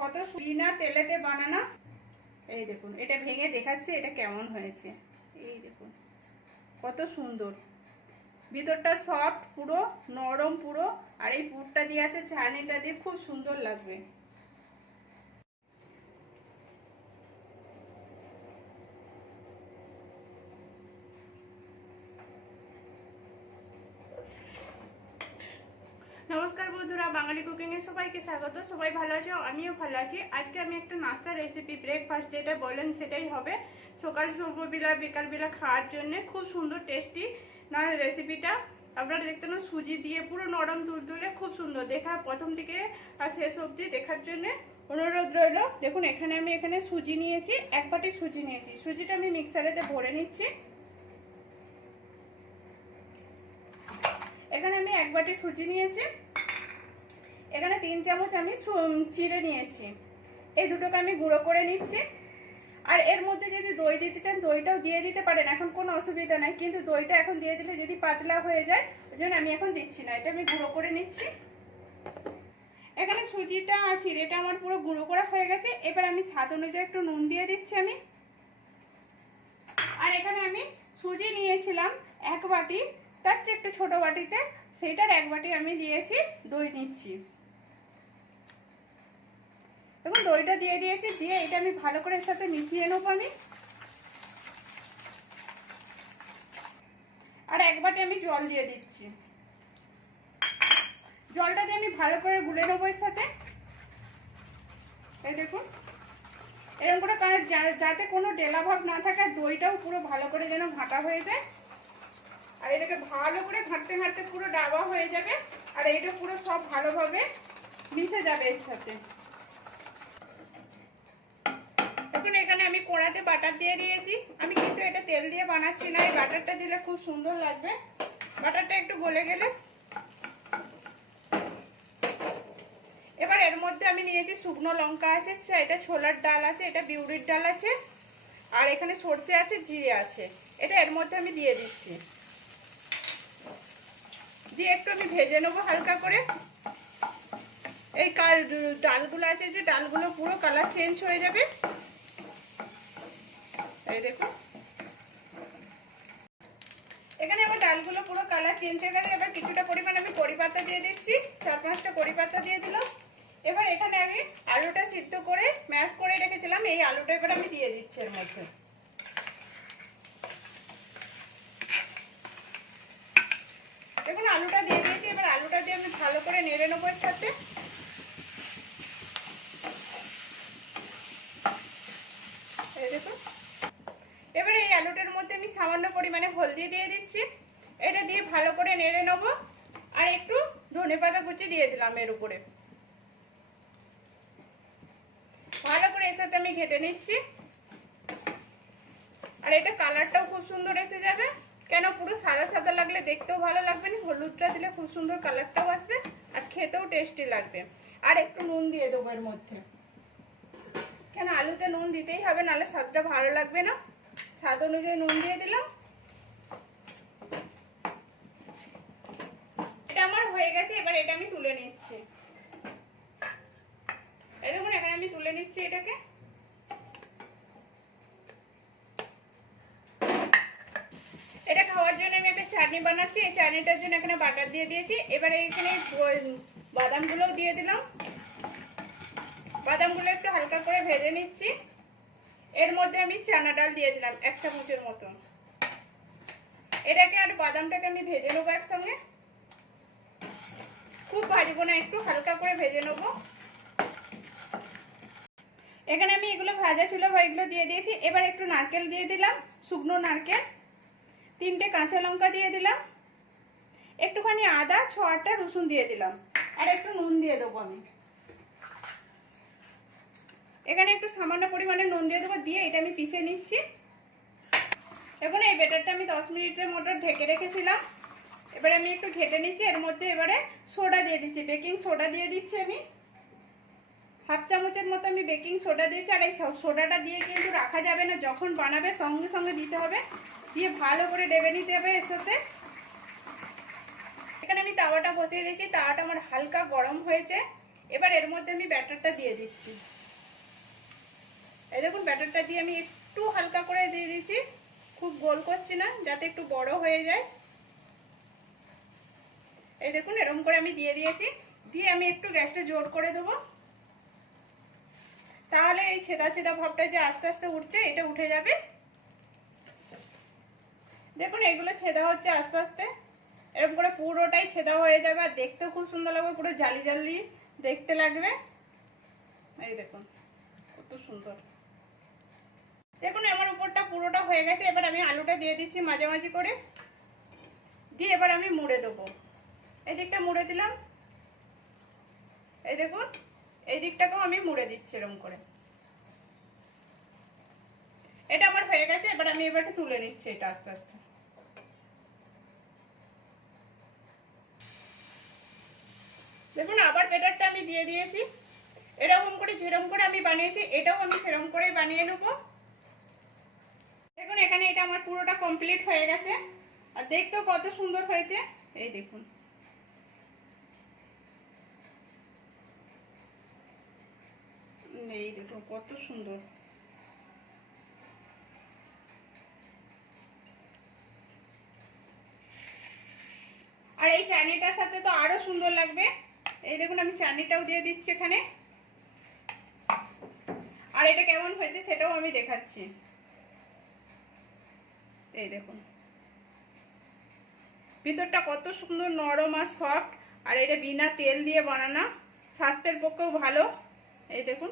কত সুইনা তেলেতে বানানো? এই দেখুন, এটা ভেঙে দেখাচ্ছে, এটা কেমন হয়েছে? এই দেখুন, কত সুন্দর। ভিতরটা সফট পুরো নরম, পুরো, আর এই পুরটা দিয়ে আছে চাটনিটা দিয়ে খুব সুন্দর লাগবে। নমস্কার বাঙালি কুকিং এ সবাইকে স্বাগত, সবাই ভালো আছো? আমিও ভালো আছি। আজকে আমি একটা নাস্তা রেসিপি ব্রেকফাস্ট যেটা বলেন সেটাই হবে। সকাল সন্ধ্যাবেলা, বিকালবেলা খাওয়ার জন্য খুব সুন্দর টেস্টি না রেসিপিটা আপনারা দেখতে পান সুজি দিয়ে পুরো নরম তুলতুলে খুব সুন্দর। দেখা প্রথম থেকে আর শেষ অবধি দেখার জন্য অনুরোধ রইল। দেখুন, এখানে আমি এখানে সুজি নিয়েছি, এক বাটি সুজি নিয়েছি। সুজিটা আমি মিক্সারেতে ভরে নিচ্ছি। এখানে আমি এক বাটি সুজি নিয়েছি। এখানে তিন চামচ আমি চিড়ে নিয়েছি। এই দুটোকে আমি গুঁড়ো করে নিচ্ছি। আর এর মধ্যে যদি দই দিতে চান, দইটাও দিয়ে দিতে পারেন, এখন কোনো অসুবিধা নাই। কিন্তু দইটা এখন দিয়ে দিলে যদি পাতলা হয়ে যায়, ওই জন্য আমি এখন দিচ্ছি না, এটা আমি গুঁড়ো করে নিচ্ছি। এখানে সুজিটা, চিড়েটা আমার পুরো গুঁড়ো করা হয়ে গেছে। এবার আমি স্বাদ অনুযায়ী একটু নুন দিয়ে দিচ্ছি আমি। আর এখানে আমি সুজি নিয়েছিলাম এক বাটি, তার চেয়ে একটু ছোটো বাটিতে, সেইটার এক বাটি আমি দিয়েছি, দই নিচ্ছি। দেখুন দইটা দিয়ে দিয়েছি, দিয়ে এটা আমি ভালো করে সাথে মিশিয়ে নেব আমি। আর এক বাটি আমি জল দিয়ে দিচ্ছি। জলটা দিয়ে আমি ভালো করে গুলে নেব এর সাথে। এই দেখুন, এরকম করে কারণ যাতে কোনো ডেলা ভাব না থাকে দইটাও পুরো ভালো করে যেন ঘাঁটা হয়ে যায়। আর এটাকে ভালো করে ঘাঁটতে ঘাঁটতে পুরো ডাবা হয়ে যাবে, আর এইটা পুরো সব ভালোভাবে মিশে যাবে এর সাথে। দেখুন, এখানে আমি কোড়াতে বাটার দিয়ে দিয়েছি। আমি কিন্তু এটা তেল দিয়ে বানাচ্ছি না, এই বাটারটা দিলে খুব সুন্দর লাগবে। বাটারটা একটু গলে গেলে। এবার এর মধ্যে আমি নিয়েছি শুকনো লঙ্কা আছে এটা ছোলার ডাল আছে, এটা বিউরির ডাল আছে, আর এখানে সর্ষে আছে, জিরে আছে। এটা এর মধ্যে আমি দিয়ে দিচ্ছি। দিয়ে একটু আমি ভেজে নেব হালকা করে। এই কাল ডালগুলো আছে যে, ডালগুলো পুরো কালার চেঞ্জ হয়ে যাবে। এখানে আমার ডালগুলো পুরো কালার চেঞ্জ হয়ে গেছে। এবার কিছুটা পরিমাণ আমি কড়ি পাতা দিয়ে দিচ্ছি। চার পাঁচটা কড়ি পাতা দিয়ে দিলাম। এবার এখানে আমি আলুটা সিদ্ধ করে ম্যাশ করে রেখেছিলাম। এই আলুটা এবার আমি দিয়ে দিচ্ছি এর মধ্যে। দেখুন, আলুটা দিয়ে দিয়েছি। এবার আলুটা দিয়ে আমি ভালো করে নেড়ে নেব এর সাথে এই দেখুন এবারে এই আলুটার মধ্যে আমি সামান্য পরিমাণে হলদি দিয়ে দিচ্ছি। এটা দিয়ে ভালো করে নেড়ে নেব। আর একটু ধনে পাতা কুচি দিয়ে দিলাম এর উপরে। ভালো করে এর আমি ঘেটে নিচ্ছি। আর এটা কালারটাও খুব সুন্দর এসে যাবে। কেন পুরো সাদা সাদা লাগলে দেখতেও ভালো লাগবে না, হলুদটা দিলে খুব সুন্দর কালারটাও আসবে আর খেতেও টেস্টি লাগবে। আর একটু নুন দিয়ে দেবো এর মধ্যে। কেন আলুতে নুন দিতেই হবে, নাহলে স্বাদটা ভালো লাগবে না। স্বাদ অনুযায়ী নুন দিয়ে দিলাম। এটা আমার হয়ে গেছে, এবার এটা আমি তুলে নিচ্ছি। দেখুন, এখানে আমি তুলে নিচ্ছি এটাকে। এটা খাওয়ার জন্য আমি একটা চাটনি বানাচ্ছি, এই চাটনিটার জন্য এখানে বাটার দিয়ে দিয়েছি। এবারে এখানে বাদামগুলোও দিয়ে দিলাম। বাদামগুলো একটু হালকা করে ভেজে নিচ্ছি। এর মধ্যে আমি চানা ডাল দিয়ে দিলাম এক চামচের মতন। এটাকে আর বাদামটাকে আমি ভেজে নেব একসঙ্গে। খুব ভাজবো না, একটু হালকা করে ভেজে নেব। এখানে আমি এগুলো ভাজা ছিল বা এগুলো দিয়ে দিয়েছি। এবার একটু নারকেল দিয়ে দিলাম, শুকনো নারকেল। তিনটে কাঁচা লঙ্কা দিয়ে দিলাম। একটুখানি আদা, ছ আটটা রসুন দিয়ে দিলাম। আর একটু নুন দিয়ে দেবো আমি। এখানে একটু সামান্য পরিমাণে নুন দিয়ে দেবো, দিয়ে এটা আমি পিষে নিচ্ছি। এখন এই বেটারটা আমি দশ মিনিটের মতো ঢেকে রেখেছিলাম। এবারে আমি একটু ঘেটে নিচ্ছি, এর মধ্যে এবারে সোডা দিয়ে দিচ্ছি। বেকিং সোডা দিয়ে দিচ্ছি আমি। হাফ চামচের মতো আমি বেকিং সোডা দিয়েছি, আর এই সোডাটা দিয়ে কিন্তু রাখা যাবে না। যখন বানাবে, সঙ্গে সঙ্গে দিতে হবে। দিয়ে ভালো করে ডেবে নিতে হবে এর সাথে। এখানে আমি তাওয়াটা বসিয়ে দিয়েছি। তাওয়াটা আমার হালকা গরম হয়েছে। এবার এর মধ্যে আমি ব্যাটারটা দিয়ে দিচ্ছি। এই দেখুন ব্যাটারটা দিয়ে আমি একটু হালকা করে দিয়ে দিচ্ছি খুব গোল করছি না, যাতে একটু বড় হয়ে যায়। এই দেখুন, এরকম করে আমি দিয়ে দিয়েছি। দিয়ে আমি একটু গ্যাসটা জোর করে দেবো। তাহলে এই ছেদা ছেদা ভাবটা যে আস্তে আস্তে উঠছে, এটা উঠে যাবে। দেখুন, এগুলো ছেদা হচ্ছে আস্তে আস্তে। এরকম করে পুরোটাই ছেদা হয়ে যাবে, আর দেখতেও খুব সুন্দর লাগবে, পুরো জালি জালি দেখতে লাগবে। এই দেখুন, কত সুন্দর। দেখুন, আমার উপরটা পুরোটা হয়ে গেছে। এবার আমি আলুটা দিয়ে দিচ্ছি মাঝামাঝি করে। দিয়ে এবার আমি মুড়ে দেবো। এই দিকটা মুড়ে দিলাম। এই দেখুন, এই দিকটাকেও আমি মুড়ে দিচ্ছি এরকম করে। এটা আমার হয়ে গেছে, এবার আমি এবারটা তুলে নিচ্ছি এটা আস্তে আস্তে। দেখুন, আবার বেটারটা আমি দিয়ে দিয়েছি। এরকম করে, যেরকম করে আমি বানিয়েছি, এটাও আমি সেরকম করেই বানিয়ে নেব দেখুন এখানে এটা আমার পুরোটা কমপ্লিট হয়ে গেছে। আর দেখতেও কত সুন্দর হয়েছে। এই দেখুন। এই দেখুন, কত সুন্দর। আর এই চাটনিটার সাথে তো আরও সুন্দর লাগবে। এই দেখুন, আমি চাটনিটাও দিয়ে দিচ্ছি এখানে। আর এটা কেমন হয়েছে সেটাও আমি দেখাচ্ছি। এই দেখুন। ভিতরটা কত সুন্দর নরম আর সফট আর এটা বিনা তেল দিয়ে বানানো। স্বাস্থ্যের পক্ষেও ভালো। এই দেখুন।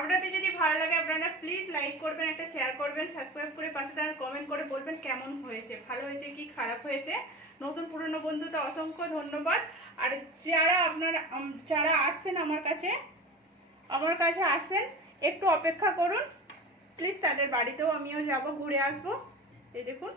আপনাদের যদি ভালো লাগে আপনারা প্লিজ লাইক করবেন, একটা শেয়ার করবেন সাবস্ক্রাইব করে পাশে তারা কমেন্ট করে বলবেন কেমন হয়েছে, ভালো হয়েছে কি খারাপ হয়েছে। নতুন পুরনো বন্ধুতে অসংখ্য ধন্যবাদ। আর যারা আপনারা যারা আসছেন আমার কাছে আমার কাছে আসেন, একটু অপেক্ষা করুন। প্লিজ তাদের বাড়িতেও আমিও যাব ঘুরে আসব। এই দেখুন।